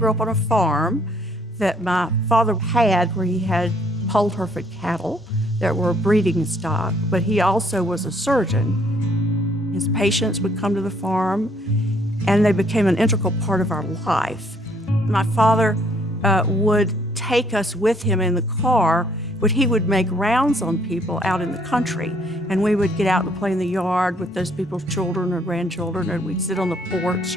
grew up on a farm that my father had where he had polled Hereford cattle that were breeding stock, but he also was a surgeon. His patients would come to the farm, and they became an integral part of our life. My father would take us with him in the car, but he would make rounds on people out in the country, and we would get out and play in the yard with those people's children or grandchildren, and we'd sit on the porch.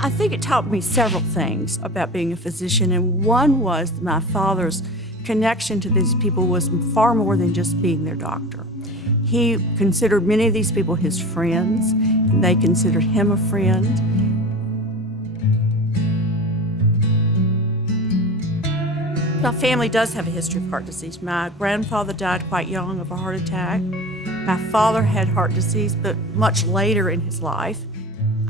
I think it taught me several things about being a physician, and one was my father's connection to these people was far more than just being their doctor. He considered many of these people his friends, and they considered him a friend. My family does have a history of heart disease. My grandfather died quite young of a heart attack. My father had heart disease, but much later in his life.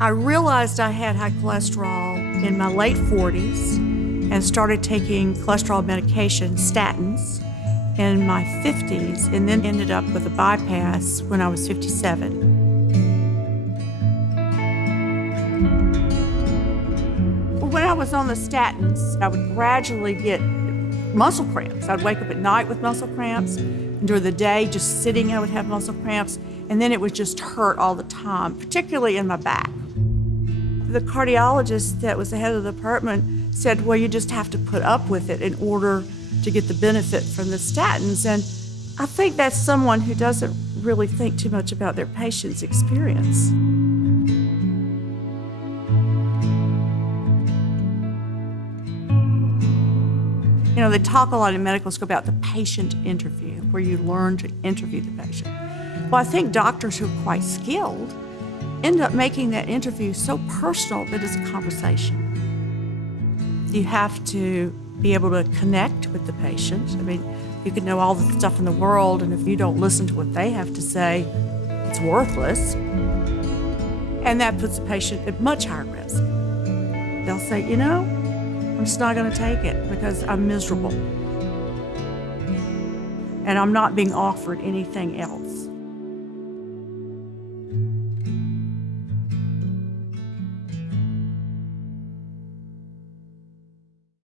I realized I had high cholesterol in my late 40s and started taking cholesterol medication, statins, in my 50s, and then ended up with a bypass when I was 57. When I was on the statins, I would gradually get muscle cramps. I'd wake up at night with muscle cramps, and during the day, just sitting, I would have muscle cramps, and then it would just hurt all the time, particularly in my back. The cardiologist that was the head of the department said, well, you just have to put up with it in order to get the benefit from the statins. And I think that's someone who doesn't really think too much about their patient's experience. You know, they talk a lot in medical school about the patient interview, where you learn to interview the patient. Well, I think doctors who are quite skilled end up making that interview so personal that it's a conversation. You have to be able to connect with the patient. I mean, you can know all the stuff in the world, and if you don't listen to what they have to say, it's worthless. And that puts the patient at much higher risk. They'll say, you know, I'm just not going to take it because I'm miserable. And I'm not being offered anything else.